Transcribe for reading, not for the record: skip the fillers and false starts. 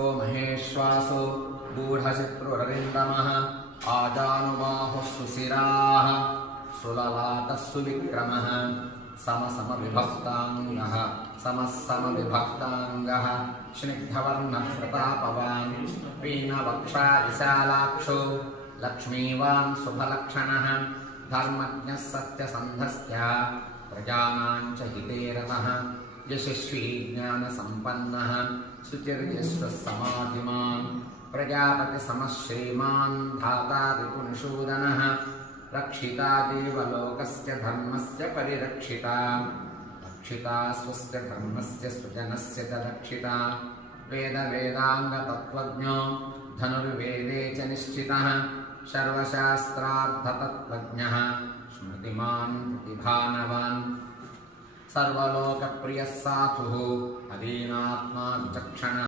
महेश्वासो गूढशत्रुरविन्दमः आजानुबाहुः सुशिराः सुललाटः सुविक्रमः समसमविभक्ताङ्गः समसमविभक्ताङ्गः स्निग्धवर्णः प्रतापवान् पीनवक्षा विशालाक्षो लक्ष्मीवान् शुभलक्षणः धर्मज्ञः सत्यसन्धश्च प्रजानां च हिते रतः यशस्वी ज्ञानसम्पन्नः शुचिर्यश्वः समाधिमान् प्रजापतिसमः श्रीमान् धाता रिपुनिषूदनः रक्षिता देवलोकस्य धर्मस्य परिरक्षिता रक्षिता स्वस्य धर्मस्य स्वजनस्य च रक्षिता वेदवेदाङ्गतत्त्वज्ञो धनुर्वेदे च निश्चितः सर्वशास्त्रार्थतत्त्वज्ञः स्मृतिमान् प्रतिभानवान् सर्वलोकप्रियः साधुः अदीनात्मा विचक्षणः